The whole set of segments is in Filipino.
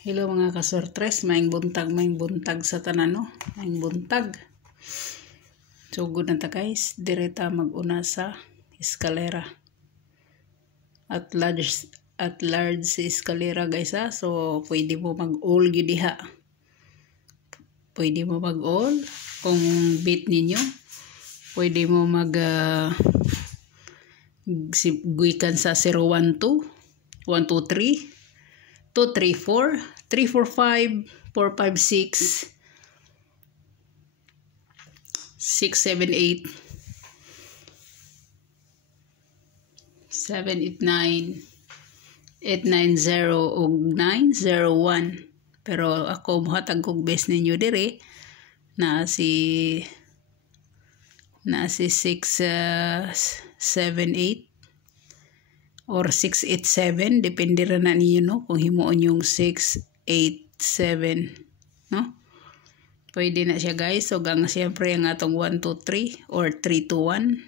Hello mga kasortres, maing buntag sa tanan no. Maing buntag. So good na ta guys, direta maguna sa eskalera. At large si eskalera guys ha. So pwede mo mag-all gyud diha. Pwede mo mag-all kung beat ninyo. Pwede mo guikan sa 012, 123 2, 3, 4, 3, 4, 5, 4, 5, 6, 6, 7, 8, 7, 8, 9, 8, 9, 0, o 9, 0, 1. Pero ako muhatag kong best ninyo dire na si 6, 7, 8. Or 687, depende rin na niyo no kung himuon yung 687 no, pwede na siya guys. So gang siyempre ang atong 1, 2, 3 or 3, 2, 1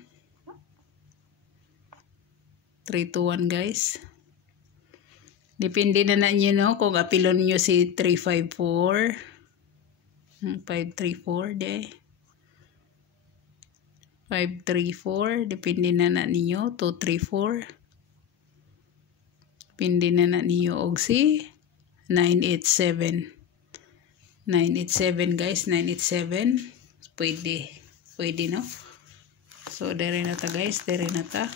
3, 2, 1 guys, depende na niyo no kung apilon niyo si 3, 5, 4 5, 3, 4 de 5, 3, 4, depende na niyo 2, 3, 4. Pindi na niyo og si 987 guys, 987 pwede no. So dire na ta guys, dire na ta.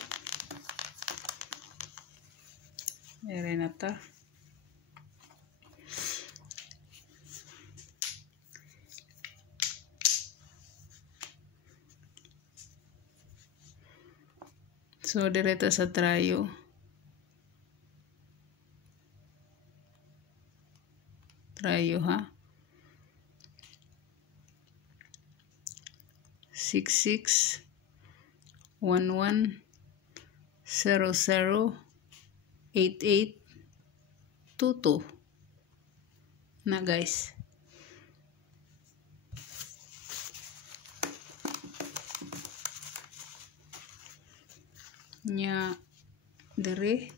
So dire ta sa trayo. Ha 66 11 00 88 22 na guys. Nya dire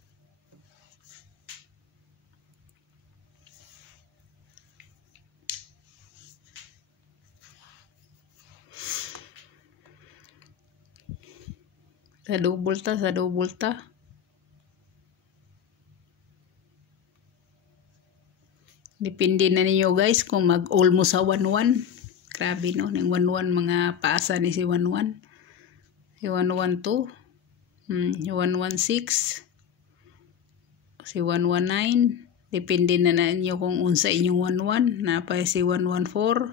sa double ta. Depende na niyo guys kung mag-all mo sa 11. Grabe no, ning 11 mga paasa ni si 11. Si 112, 116, si 119. Depende na niyo kung unsa inyong 11. Napay si 114.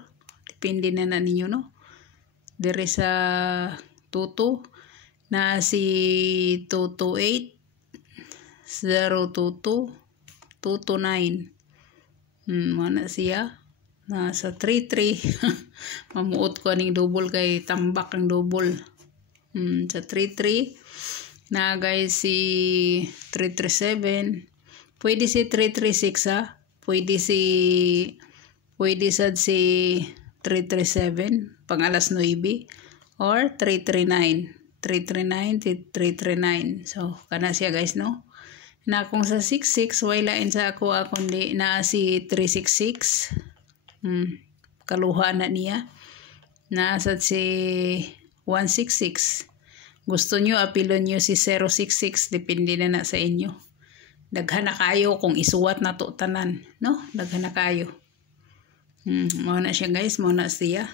Depende na ninyo no. Dire sa 22 na si 228, 022, 229. Mana siya na sa 33. Mamuot ko aning double kay tambak ang double. Sa 33 na guys si 337. Pwede si 336 ha. Pwede sad si 337 pang alas 9 or 339. 339. So kana siya guys no. Na kung sa 66 way lain sa ako kundi na si 366. Kaluha na niya. Na sa si 166. Gusto nyo apilon nyo si 066, depende na sa inyo. Daghan na kayo kung isuwat na to tanan no. Daghan na kayo. Mao na siya guys, mao na siya.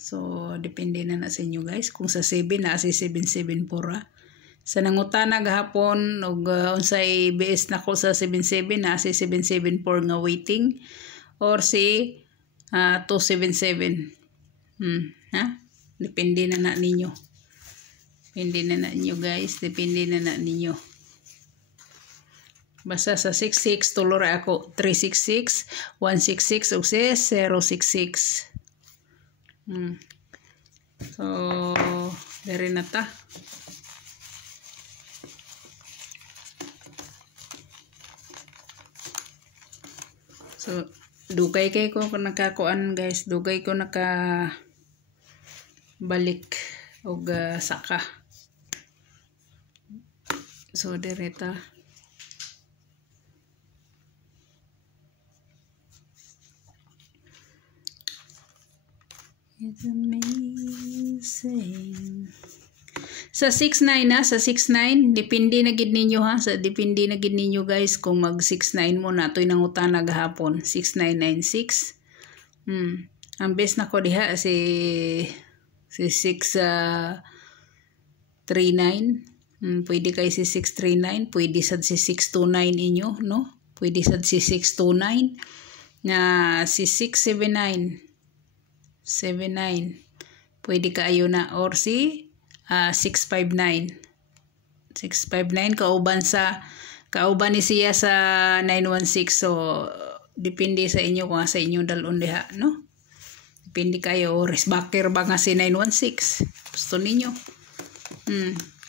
So depende na sa inyo guys. Kung sa 7 na si 774 ha. Sa nangutana gahapon og unsay BS nako sa 77 na si 774 nga waiting or si 277. Ha? Depende na ninyo. Depende na ninyo guys, depende na ninyo. Basta sa 66 tulor ako 366, 166 ug 066. So dire na ta. So dugay kay ko nakakuan guys, dugay ko naka balik og saka. So dire ta. It's amazing. Sa 6'9" na, sa 6'9", depende na gid ninyo ha, sa depende na gid ninyo guys kung mag 6'9 mo na toy nangutan na gahapon, 6'9", 9'6". Ang best na ko diha si 6'39". Pwede kay si 6'39", pwede sad si 6'29" inyo, no? Pwede sad si 6'29", na si 6'79", 7'9", pwede kaayo na, or si 6'59", 6'59", kauban ni siya sa 916. So depende sa inyo kung sa inyo dalon diha, no? Depende kayo, resbacker ba nga si 916 gusto ninyo.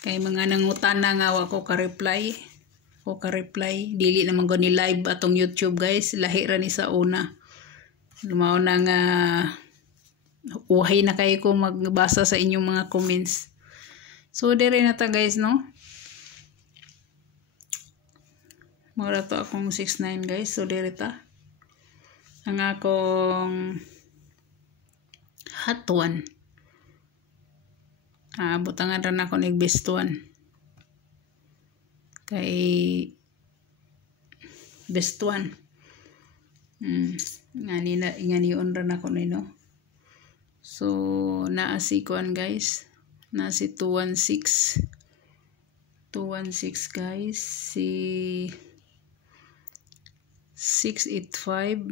Kay mga nangutan na nga wa ko ka-reply, dili naman ko ni live atong YouTube guys, lahi ra ni sa una. Lumao na nga uhay na kayo ko magbasa sa inyong mga comments. So dire na ta guys, no? Mura to akong 6'9" guys. So dire ta ang akong hot one. Butangan rin ako ng best one. Kay best one. Nganiyon rin ako nino. So naasi kuan guys. Nasi 216. 216 guys. Si 685.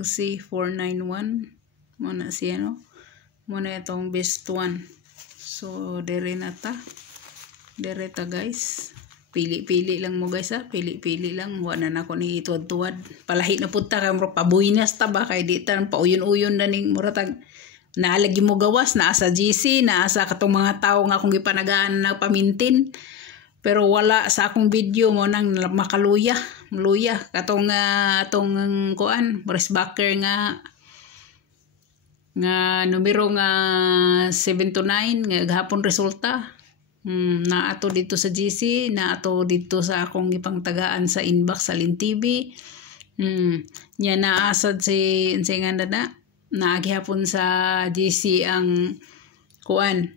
Si 491. Muna siya, no? Muna itong best one. So dire na ta. Dire ta guys. Pili-pili lang mo guys ha. Pili-pili lang. Wala na ako ni tuwad-tuwad. Palahi na punta kay mo pabuinas ta ba. Kay di tan pauyon-uyon na ning muratag. Naalagi mo gawas. Naasa GC. Naasa katong mga tao nga akong gipanagaan na pamintin. Pero wala sa akong video mo nang makaluya. Luya. Katong atong kuan. Boris Backer nga numero nga 7 to 9 nga gahapon resulta. Na ato dito sa GC, na ato dito sa akong ipangtagaan sa inbox sa Lin TV. Nya naasad si insenganda na naagihapon sa GC ang kuan.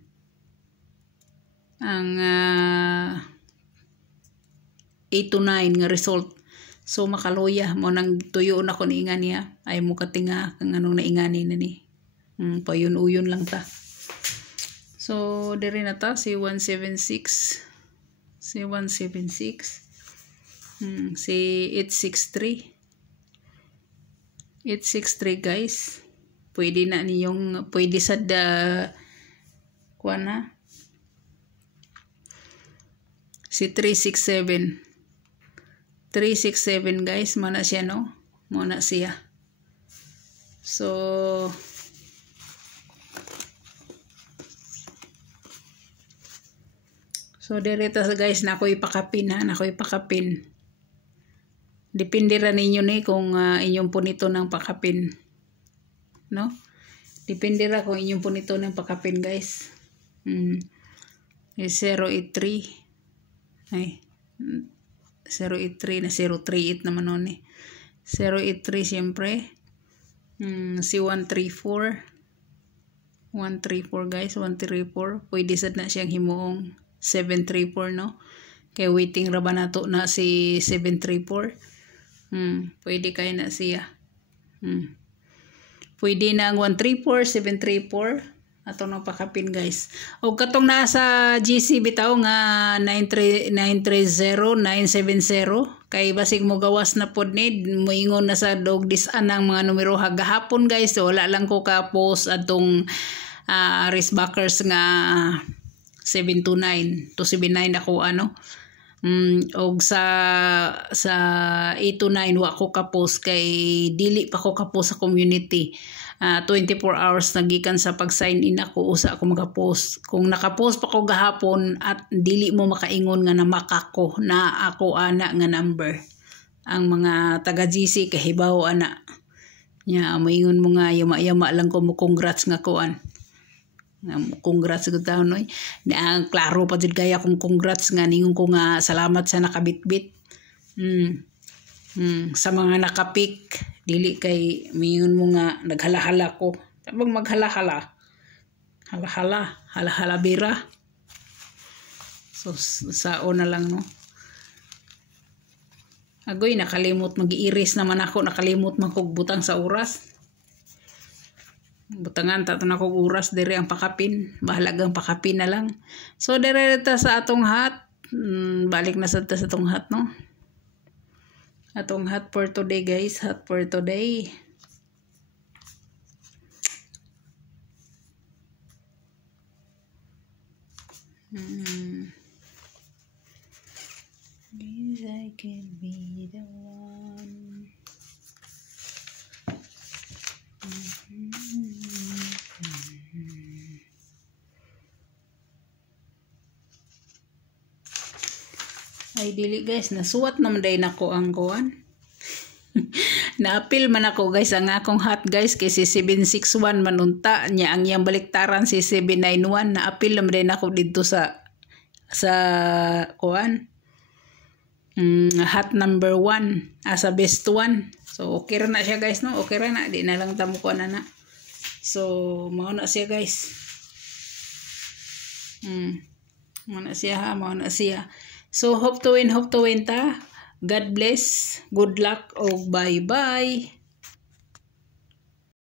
Ang 8 to 9 nga result. So makaluya mo nang tuyo na ko niinga niya. Ay mo katinga kang anong naingani na ni. Payun-uyon lang ta. So dire na ta si 176. Si 176. Si 863. 863 guys. Pwede na niyong pwede sad kuan na. Si 367. 367 guys, mana siya, no? Muna siya. So direta guys, na ako ipakapin ha, na ako ipakapin. Depende ra ninyo ni kung inyong punito ng pakapin. No? Depende ra kung inyong punito ng pakapin guys. 083. Ay. 083 na 038 naman nun eh. 083 siyempre. Si 134. 134 guys, 134. Pwede sad na siyang himuong 734, no? Kaya waiting ra ba nato na si 734. Pwede kaya na siya. Pwede na ang 134, 734. Ato nang pakapin guys. O katong nasa GC bitaw nga 930, 970. Kay basig mo gawas na pod ni. Moingon na sa dog disan ang mga numero hagahapon guys. So, wala lang ko ka-post atong Risbackers nga 729 to 79 ako ano. Og sa 829 wa ko ka-post kay dili pa ko ka-post sa community. 24 hours nagikan sa pag-sign in ako usa ako maka-post. Kung naka-post pa ko gahapon at dili mo makaingon nga namaka ko na ako ana nga number. Ang mga taga GC kahibaw ana. Nya moingon mo nga yama-yama lang ko mo congrats nga kuan. Congrats gud taon noy. Klaro pa jud kaya kung congrats nga ningon ko nga salamat sa nakabitbit. Sa mga nakapik dili kay mingon mo nga naghala-hala ko Abang maghala-hala. Hala-hala bira. So, sao na lang, no? Agoy, nakalimot. Mag-iiris naman ako. Nakalimot man kog butang sa oras. Butangan, tato na kog oras. Dere ang pakapin. Bahalagang pakapin na lang. So, dere ta sa atong hat. Balik na sa atong hat, no? Atong hat for today, guys. Hat for today. Yes, I can be the one. Ay dili guys, nasuwat naman day nako ang kuan. Na-appeal man ako guys ang akong hat guys kay si 761 manunta niya ang iyang baliktaran si 791. Na-appeal naman day nako dito sa kuan. Hat number 1 as a best one. So okay ra na siya guys, no? Okay ra na, di na lang tamo ko na. So mao na siya guys. Mao na siya. So hope to win ta. God bless. Good luck. Oh, bye-bye.